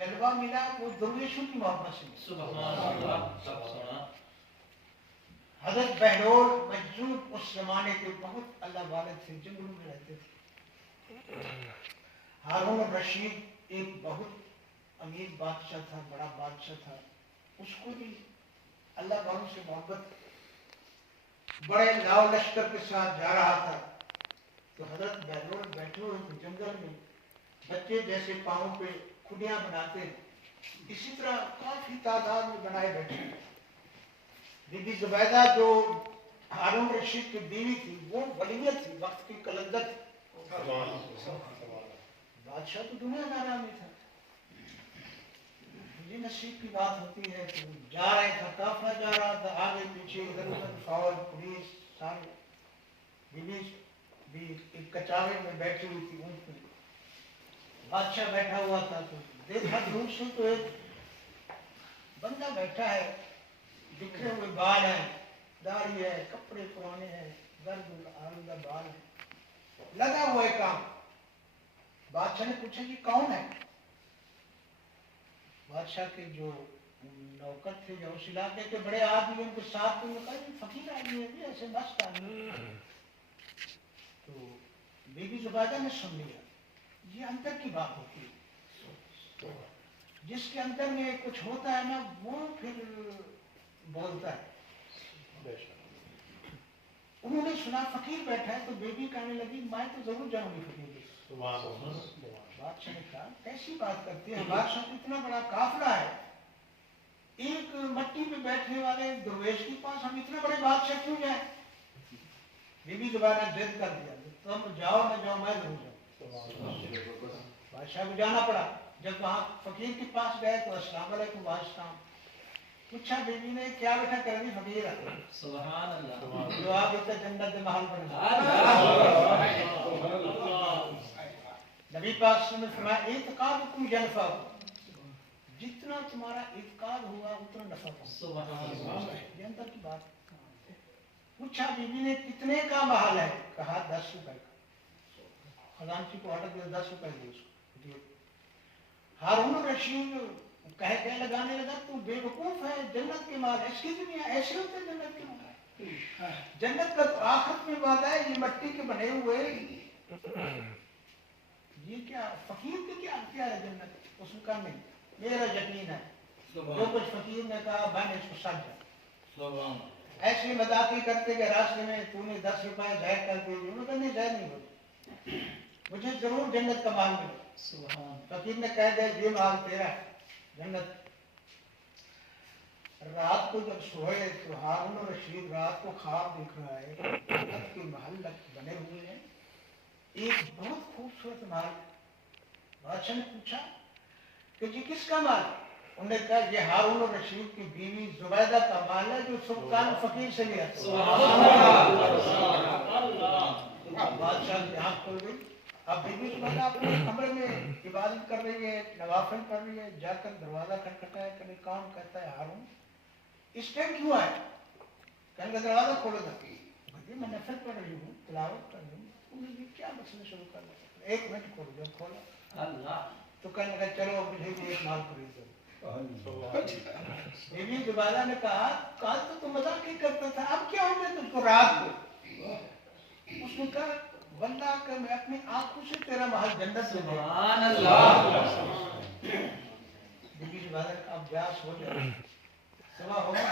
جلوہ ملا وہ درویشوں کی محبت سے. سبحان اللہ. سب سنا. حضرت بہلول مجذوب اس زمانے کے بہت اللہ والے تھے، جنگلوں میں رہتے تھے. ہارون الرشید ایک بہت امیر بادشاہ تھا، بڑا بادشاہ تھا. اس کو بھی اللہ والوں سے محبت. بڑے لاؤ لشکر کے ساتھ جا رہا تھا تو حضرت بہلول بیٹھے ہوئے تھے جنگل میں. بچے جیسے پاؤں پہ کھڈیاں بناتے اسی طرح کافی تعداد میں بنائے بیٹھے. بی بی زبیدہ جو ہارون رشید کی بیوی تھی وہ ولیہ تھی، وقت کی کلندر تھی. بادشاہ تو دنیا دارا میں تھا. یہ نصیب کی بات ہوتی ہے کہ جا رہے تھا، قافلہ جا رہا تھا، آگے پیچھے ادھر ادھر فوج پولیس سارے. بیوی بھی ایک کچاوے میں بیٹھی ہوئی تھی اونٹ میں. بادشاہ بیٹھا ہوا تھا تو دیکھا دور سے تو ایک بندہ بیٹھا ہے، بکھرے ہوئے بال ہیں، داڑھی ہے، کپڑے پرانے ہیں، گرد آلودہ بال ہیں، لگا ہوا ہے کام. بادشاہ نے پوچھا کہ کون ہے؟ بادشاہ کے جو نوکر تھے یا اس علاقے کے بڑے آدمی ان کے ساتھ ان نے کہا یہ فقیر آدمی ہے، ایسے مست آدمی. تو بی بی زبیدہ نے سن لیا. یہ اندر کی بات ہوتی ہے، جس کے اندر میں کچھ ہوتا ہے نا وہ پھر بولتا ہے. انہوں نے سنا فقیر بیٹھا ہے تو بیٹی کہنے لگی میں تو ضرور جاؤں گی فقیر کے. بادشاہ نے کہا کیسی بات کرتی ہے، ہمارے ساتھ اتنا بڑا قافلہ ہے، ایک مٹی پہ بیٹھنے والے درویش کے پاس ہم اتنے بڑے بادشاہ کیوں جائیں؟ بی بی زبیدہ نے ضد کر دیا تم جاؤ نہ جاؤ میں ضرور جاؤں. بادشاہ کو جانا پڑا. جب وہاں فقیر کے پاس گئے تو السلام علیکم بادشاہ. پوچھا بیوی نے کیا بیٹا کرنی فقیر ہے؟ سبحان اللہ. جو آپ اتنے جنت دے محل بنا. نبی پاک نے فرمایا اعتقادکم ینفعکم، جتنا تمہارا اعتقاد ہوا اتنا نفع پہنچے. سبحان اللہ. یہ اندر کی بات. پوچھا بیوی نے کتنے کا محل ہے؟ کہا 10 روپے کا. خزانچی کو آرڈر دیا 10 روپے دے اس کو. ہارون الرشید کہہ لگانے لگا تو بے وقوف ہے، جنت کے مال اس کی دنیا ایسے ہوتے ہیں. جنت کے مال جنت کا تو آخرت میں وعدہ ہے. یہ مٹی کے بنے ہوئے یہ کیا فقیر کی کیا ہے جنت؟ اس نے کہا نہیں میرا یقین ہے جو کچھ فقیر نے کہا میں نے اس کو سمجھا. ایسے مذاقی کرتے کہ راستے میں تو نے 10 روپے ضائع کر دیے. انہوں نے کہا نہیں ضائع نہیں ہوتے، مجھے ضرور جنت کا مال ملے. فقیر نے کہہ دیا یہ مال تیرا ہے جنت. رات کو جب سوئے تو ہارون الرشید رات کو خواب دیکھ رہا ہے جنت کے محل بنے ہوئے ہیں، ایک بہت خوبصورت مال. بادشاہ نے پوچھا کہ جی کس کا مال؟ انہوں نے کہا یہ ہارون الرشید کی بیوی زبیدہ کا مال ہے جو سلطان فقیر سے لیا. بادشاہ کی آنکھ کھل گئی. اب بیوی زبیدہ اپنے کمرے میں عبادت کر رہی ہے، نوافل پڑھ رہی ہے. جا کر دروازہ کھٹکھٹایا کہ کون؟ کہتا ہے ہارون. اس ٹائم کیوں آئے؟ کہنے کا دروازہ کھولو تھا. میں نفل پڑھ رہی ہوں، تلاوت کر رہی ہوں. انہوں نے کیا مسئلہ شروع کر دیا؟ 1 منٹ کھولو. جب کھولا اللہ تو کہنے لگا چلو مجھے بھی ایک مال خرید دو. بیوی زبیدہ نے کہا کل تو تم مذاق ہی کرتا تھا، اب کیا ہو گیا تجھ کو رات کو؟ اس نے کہا واللہ کہ میں اپنی آنکھوں سے تیرا محل جنت میں سبحان اللہ. بیوی زبیدہ نے کہا اب بیاس ہو جائے، صبح ہو گئی،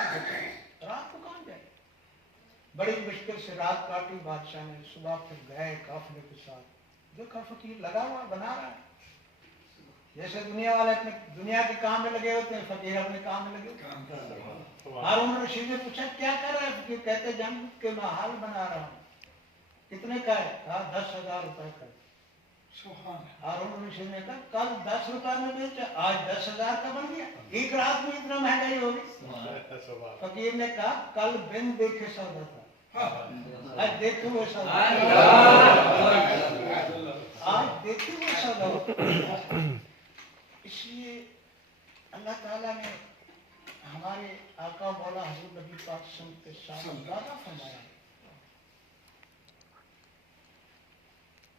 رات کو کہاں جائے؟ بڑی مشکل سے رات کاٹی بادشاہ نے. صبح پھر گئے قافلے کے ساتھ. دیکھا فقیر لگا ہوا بنا رہا ہے. جیسے دنیا والے اپنے دنیا کے کام میں لگے ہوتے ہیں، فقیر اپنے کام میں لگے ہوتے ہیں. ہارون الرشید نے پوچھا کیا کر رہا ہے؟ فقیر کہتے جنت کے محل بنا رہا ہوں. کتنے کا ہے؟ کہا 10,000 روپے کا. ہارون الرشید نے کہا کل 10 روپے میں بیچا، آج 10,000 کا بن گیا. ایک رات میں اتنا مہنگائی ہوگی. فقیر نے کہا کل بن دیکھے سودا تھا، آج دیکھے ہوئے سودا. آج دیکھے ہوئے سودا. اس لیے اللہ تعالیٰ نے ہمارے آقا مولا حضرت نبی پاک صلی اللہ علیہ وسلم کے ساتھ وعدہ فرمایا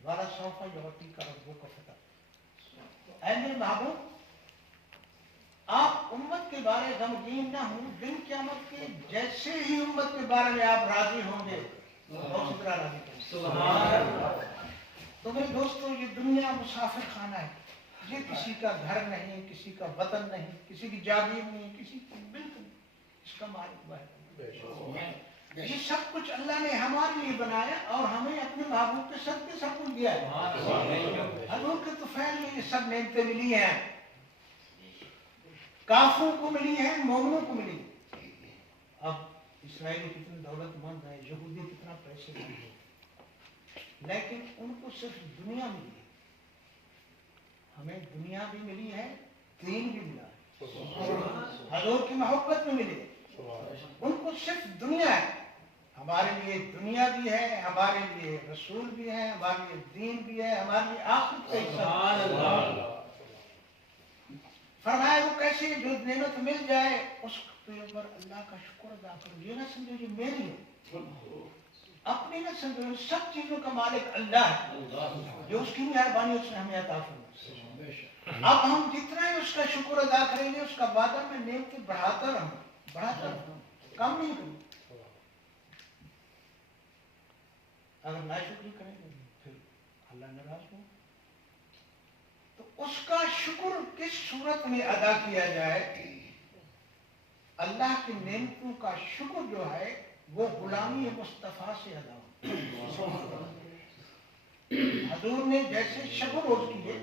والا سوفا یوتی کا ربوں کا فتح. اے میرے محبوب کے بارے غمگین نہ ہوں، دن قیامت کے جیسے ہی امت کے بارے میں آپ راضی ہوں گے اور سترا راضی کریں۔ سبحان اللہ۔ تو میرے دوستو، یہ دنیا مسافر خانہ ہے، یہ کسی کا گھر نہیں، کسی کا وطن نہیں، کسی کی جاگیر نہیں، کسی کی، بالکل اس کا مالک وہ ہے۔ یہ سب کچھ اللہ نے ہمارے لیے بنایا اور ہمیں اپنے محبوب کے صدقے سب کچھ دیا ہے۔ حضور کے طفیل میں یہ سب نعمتیں ملی ہیں، کافروں کو ملی ہیں، مومنوں کو ملی۔ اب اسرائیلی کتنے دولت مند ہیں، یہودی کتنا پیسے مند ہے، لیکن ان کو صرف دنیا ملی ہے، ہمیں دنیا بھی ملی ہے، دین بھی ملا ہے، حضور کی محبت میں ملی ہے۔ ان کو صرف دنیا ہے، ہمارے لیے دنیا بھی ہے، ہمارے لیے رسول بھی ہے، ہمارے لیے دین بھی ہے، ہمارے لیے آخرت کا سبحان اللہ۔ فرمایا وہ کیسے جو نعمت مل جائے اس کے اوپر اللہ کا شکر ادا کرو، یہ نہ سمجھو یہ میری ہے، اپنی نہ سمجھو، سب چیزوں کا مالک اللہ ہے، جو اس کی مہربانی اس نے ہمیں عطا فرمائی۔ اب ہم جتنا ہی اس کا شکر ادا کریں گے، اس کا وعدہ میں نعمتیں بڑھاتا رہوں، کم نہیں کروں۔ اگر ناشکری کریں گے پھر اللہ ناراض ہو۔ تو اس کا شکر کس صورت میں ادا کیا جائے؟ اللہ کی نعمتوں کا شکر جو ہے وہ غلامی مصطفیٰ سے ادا ہو۔ حضور نے جیسے شب و روز کیے،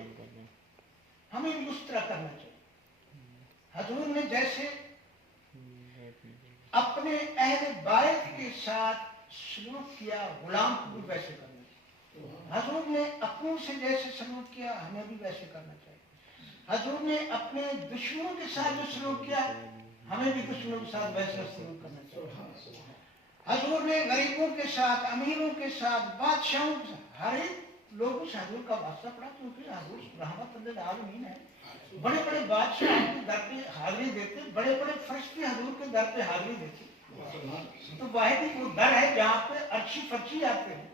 ہمیں بھی اس طرح کرنا چاہیے۔ حضور نے جیسے اپنے اہل بیت کے ساتھ سلوک کیا، غلام کو بھی ویسے کرنا چاہیے۔ حضور نے اپنوں سے جیسے سلوک کیا، ہمیں بھی ویسے کرنا چاہیے۔ حضور نے اپنے دشمنوں کے ساتھ جو سلوک کیا، ہمیں بھی دشمنوں کے ساتھ ویسا سلوک کرنا چاہیے۔ حضور نے غریبوں کے ساتھ، امیروں کے ساتھ، بادشاہوں کے ساتھ، ہر ایک لوگوں سے حضور کا واسطہ پڑا، کیونکہ حضور رحمت للعالمین ہے۔ بڑے بڑے بادشاہ آپ کے در پہ حاضری دیتے، بڑے بڑے فرشتے حضور کے در پہ حاضری دیتے۔ تو واحد ہی وہ در ہے جہاں پہ ارشی فرشی آتے ہیں،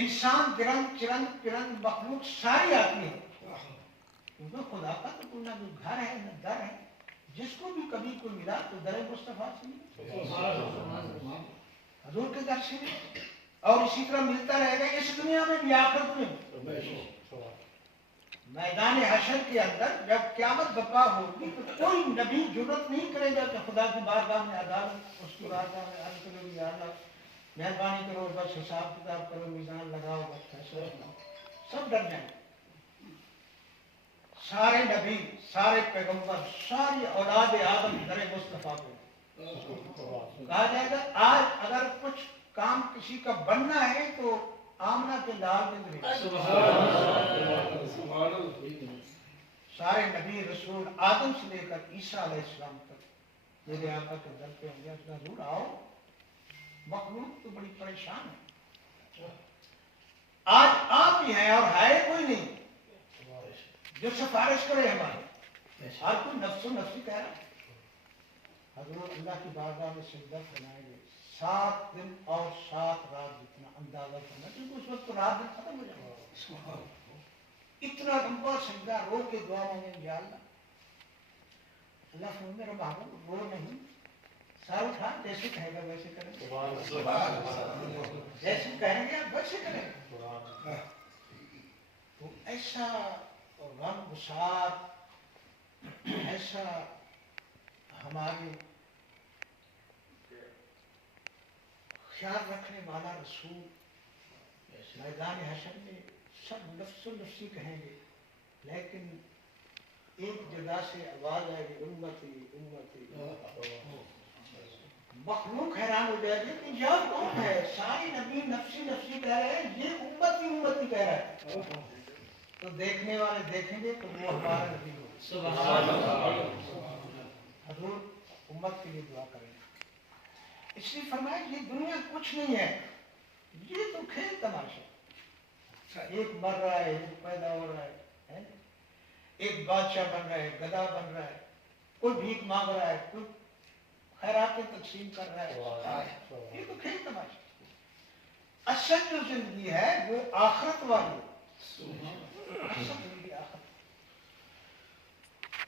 انسان گرند چرند پرند مخلوق ساری آتی ہے، کیونکہ خدا کا تو کوئی نہ کوئی گھر ہے نہ در ہے۔ جس کو بھی کبھی کوئی ملا تو در مصطفیٰ سے ملا، حضور کے در سے ملا، اور اسی طرح ملتا رہے گا اس دنیا میں بھی آخرت میں بھی۔ میدان حشر کے اندر جب قیامت برپا ہوگی تو کوئی نبی جرأت نہیں کرے گا کہ خدا کی بارگاہ میں عدالت، اس کی بارگاہ میں عرض کرے یا اللہ مہربانی کرو، بس حساب کتاب کرو، میزان لگاؤ، بس فیصلہ کرو۔ سب ڈر جائیں گے، سارے نبی، سارے پیغمبر، ساری اولاد آدم در مصطفیٰ پہ کہا جائے گا آج اگر کچھ کام کسی کا بننا ہے تو آمنہ کے لال میں ملے گا۔ سارے نبی رسول آدم سے لے کر عیسیٰ علیہ السلام تک میرے آقا کے در پہ ہوں گے، حضور آؤ، مخلوق تو بڑی پریشان ہے، آج آپ ہی ہیں اور ہے کوئی نہیں جو سفارش کرے ہمارے، ہر کوئی نفس و نفسی کہہ رہا ہے۔ حضور اللہ کی بارگاہ میں سجدہ فرمائیں گے، 7 دن اور 7 رات جتنا اندازہ کرنا، کیونکہ اس وقت تو رات دن ختم ہو جائے گا، اتنا لمبا سجدہ رو کے دعا مانگیں یا اللہ۔ اللہ فرمائے میرا محبوب رو نہیں، سر اٹھا، جیسے کہے گا ویسے کریں، جیسے کہیں گے آپ ویسے کریں۔ تو ایسا غم گسار، ایسا ہمارے خیال رکھنے والا رسول میدان حشر میں سب نفس و نفسی کہیں گے، لیکن ایک جگہ سے آواز آئے گی امتی امتی، مخلوق حیران ہو جائے گی کہ یہ کون ہے؟ ساری نبی نفسی نفسی کہہ رہے ہیں، یہ امتی امتی کہہ رہا ہے۔ تو دیکھنے والے دیکھیں گے تو وہ ہمارا نبی ہو۔ سبحان اللہ۔ حضور امت کے لیے دعا کریں گے، اس لیے فرمایا یہ دنیا کچھ نہیں ہے، یہ تو کھیل تماشا، ایک مر رہا ہے، ایک پیدا ہو رہا ہے، ایک بادشاہ بن رہا ہے، گدا بن رہا ہے، کوئی بھیک مانگ رہا ہے، کوئی خیرات تقسیم کر رہا ہے، یہ تو کھیل تماشا۔ اصل جو زندگی ہے وہ آخرت والی ہے، اصل زندگی آخرت۔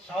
100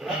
10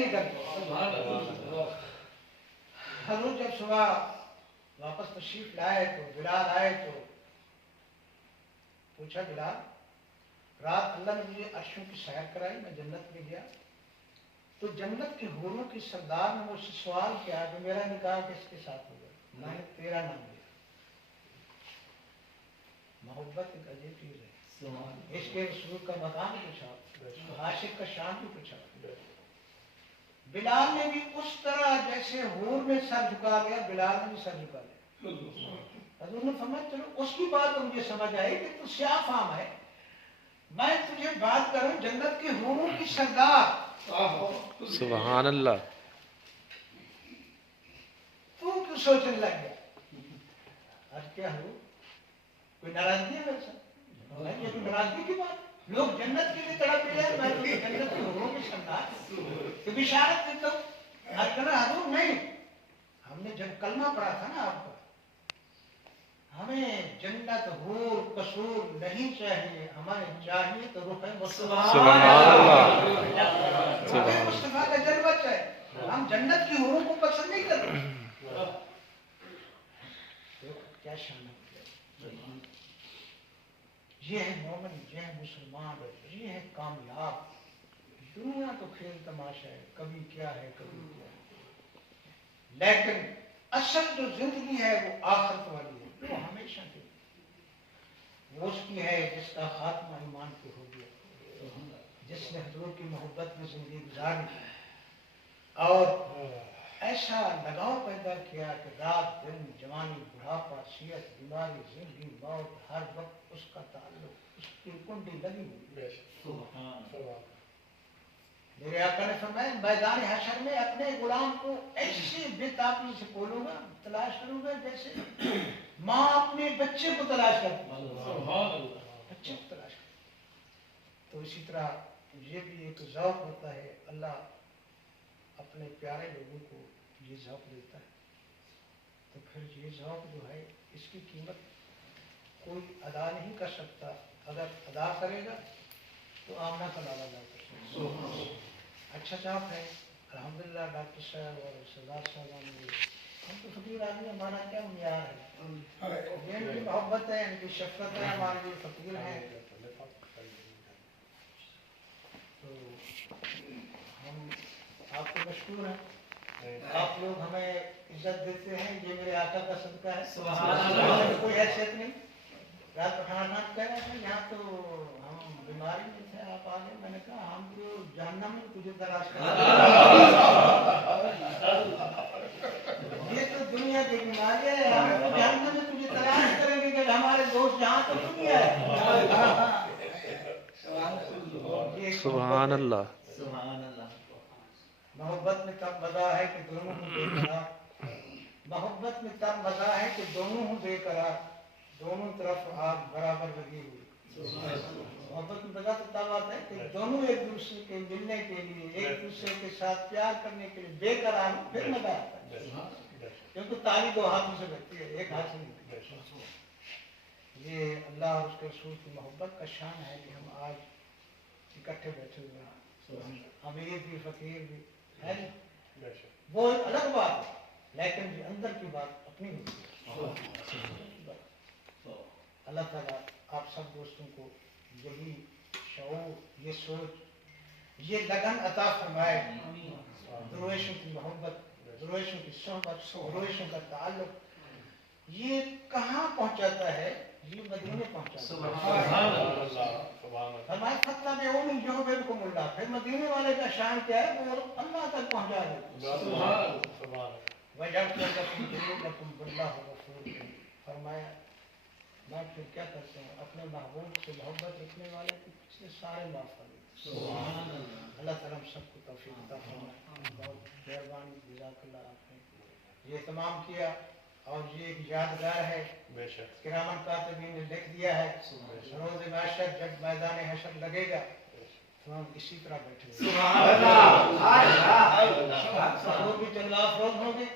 نہیں کرتے. حضور جب صبح واپس تشریف لائے تو بلال آئے تو پوچھا بلال رات اللہ نے مجھے عرشوں کی سیر کرائی میں جنت میں گیا تو جنت کے حوروں کی سردار نے مجھ سے سوال کیا کہ میرا نکاح کس کے ساتھ ہوگا. میں نے تیرا نام لیا. محبت ایک عجیب چیز ہے. اس کے رسول کا مقام پوچھا عاشق کا شان بھی پوچھا. بلال نے بھی اس طرح جیسے حور میں سر جھکا لیا بلال نے بھی سر جھکا لیا. حضور نے فرمایا چلو اس کی بات مجھے سمجھ آئی کہ تو سیاہ فام ہے. میں تجھے بات کروں جنت کے حوروں کی سردار. سبحان اللہ. تو کیوں سوچنے لگ گیا؟ آج کیا ہو کوئی ناراضگی ہے میرے ساتھ؟ یہ کوئی ناراضگی کی بات. لوگ جنت کے لیے تڑپ رہے ہیں میں تمہیں جنت کے حوروں کی سردار تو بشارت دیتا ہوں. ہر کہنا حضور نہیں ہم نے جب کلمہ پڑھا تھا نا آپ کا ہمیں جنت حور قصور نہیں چاہیے ہمیں چاہیے تو روح مصطفیٰ. سبحان اللہ. ہمیں مصطفیٰ کا جلوہ چاہیے. ہم جنت کی حوروں کو پسند نہیں کرتے. کیا شان ہے. یہ ہے مومن یہ ہے مسلمان یہ ہے کامیاب. دنیا تو کھیل تماشا ہے کبھی کیا ہے کبھی کیا ہے لیکن اصل جو زندگی ہے وہ آخرت والی ہے. وہ ہمیشہ کی وہ اس کی ہے جس کا خاتمہ ایمان پہ ہو گیا جس نے حضور کی محبت میں زندگی گزاری اور ایسا لگاؤ پیدا کیا کہ رات دن جوانی بڑھاپا صحت بیماری زندگی موت ہر وقت اس کا تعلق اس کی کنڈی لگی ہوئی. میرے آقا نے فرمایا میدان حشر میں اپنے غلام کو ایسے بے تابی سے کھولوں گا تلاش کروں گا جیسے ماں اپنے بچے کو تلاش کرتی ہے. بچے کو تلاش کرتی. تو اسی طرح یہ بھی ایک ذوق ہوتا ہے. اللہ اپنے پیارے لوگوں کو یہ ذوق دیتا ہے تو پھر یہ ذوق جو ہے اس کی قیمت کوئی ادا نہیں کر سکتا. اگر ادا کرے گا تو آمنہ کا لالا ادا کر سکتا ہے. اچھا ذوق ہے الحمدللہ. ڈاکٹر صاحب اور سردار صاحب ہم تو فقیر آدمی ہمارا کیا معیار ہے. یہ ان کی محبت ہے ان کی شفقت ہے ہمارے لیے فقیر ہیں. تو ہم آپ کو مشکور ہیں. آپ لوگ ہمیں عزت دیتے ہیں یہ میرے آقا کا صدقہ ہے. سبحان اللہ. کوئی حیثیت نہیں. رات پٹھانات کہہ رہے تھے یہاں تو ہم بیماری میں تھے آپ آگے. میں نے کہا ہم تو جہنم میں تجھے تلاش کر یہ تو دنیا کی بیماری ہے. ہم تو جہنم میں تجھے تلاش کریں گے کہ ہمارے دوست جہاں تو دنیا ہے. سبحان اللہ. محبت میں تب مزہ ہے کہ دونوں ہوں بے قرار. محبت میں تب مزہ ہے کہ دونوں ہوں بے قرار. دونوں طرف آگ برابر لگی ہوئی. محبت میں مزہ تو تب آتا ہے کہ دونوں ایک دوسرے کے ملنے کے لیے ایک دوسرے کے ساتھ پیار کرنے کے لیے بے قرار ہوں پھر مزہ آتا ہے. کیونکہ تالی دو ہاتھوں سے بچتی ہے ایک ہاتھ سے نہیں. یہ اللہ اور اس کے رسول کی محبت کا شان ہے کہ ہم آج اکٹھے بیٹھے ہوئے ہیں. امیر بھی فقیر بھی ہے وہ ایک الگ بات ہے لیکن یہ اندر کی بات اپنی ہوتی ہے. اللہ تعالیٰ آپ سب دوستوں کو یہی شعور یہ سوچ یہ لگن عطا فرمائے. درویشوں کی محبت درویشوں کی صحبت درویشوں کا تعلق یہ کہاں پہنچاتا ہے یہ مدینے پہنچاتا ہے. ہمارے فتح میں وہ نہیں جو بالکل اللہ پھر مدینے والے کا شان کیا ہے وہ اللہ تک پہنچا دیتا. فرمایا میں پھر کیا کرتا ہوں اپنے محبوب سے محبت رکھنے والے کے پچھلے سارے معاف کر دیتے. اللہ تعالیٰ ہم سب کو توفیق عطا فرمائے. بہت مہربانی جزاک اللہ. آپ نے یہ تمام کیا اور یہ ایک یادگار ہے کرامن کاتبین نے لکھ دیا ہے. روز محشر جب میدان حشر لگے گا تو ہم اسی طرح بیٹھے ہوئے حضور بھی جلوہ افروز ہوں گے.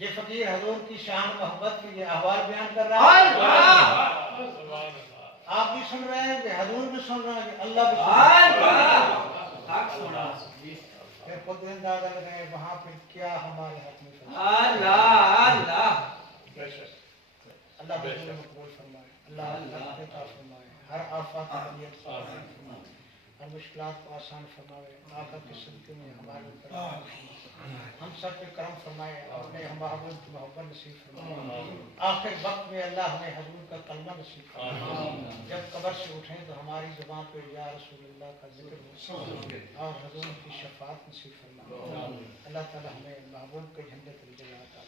یہ فقیر حضور کی شان محبت کے لیے احوال بیان کر رہا ہے. آپ بھی سن رہے ہیں کہ حضور بھی سن رہے ہیں کہ اللہ بھی سن رہا ہے. پھر خود اندازہ لگائے وہاں پھر کیا ہمارے حق میں فرمائے اللہ حضور مقبول فرمائے، اللہ عطا فرمائے، ہر آفات علیت سے فرمائے، ہر مشکلات کو آسان فرمائے، آقا کے صدقے میں ہمارے اوپر ہم سب پہ کرم فرمائے، اپنے ہم محبوب کی محبت نصیب فرمائے، آخر وقت میں اللہ ہمیں حضور کا کلمہ نصیب فرمائے، جب قبر سے اٹھیں تو ہماری زبان پہ یا رسول اللہ کا ذکر ہو اور حضور کی شفاعت نصیب فرمائے۔ اللہ تعالی ہمیں محبوب کے جھنڈے تلے جگہ عطا فرمائے۔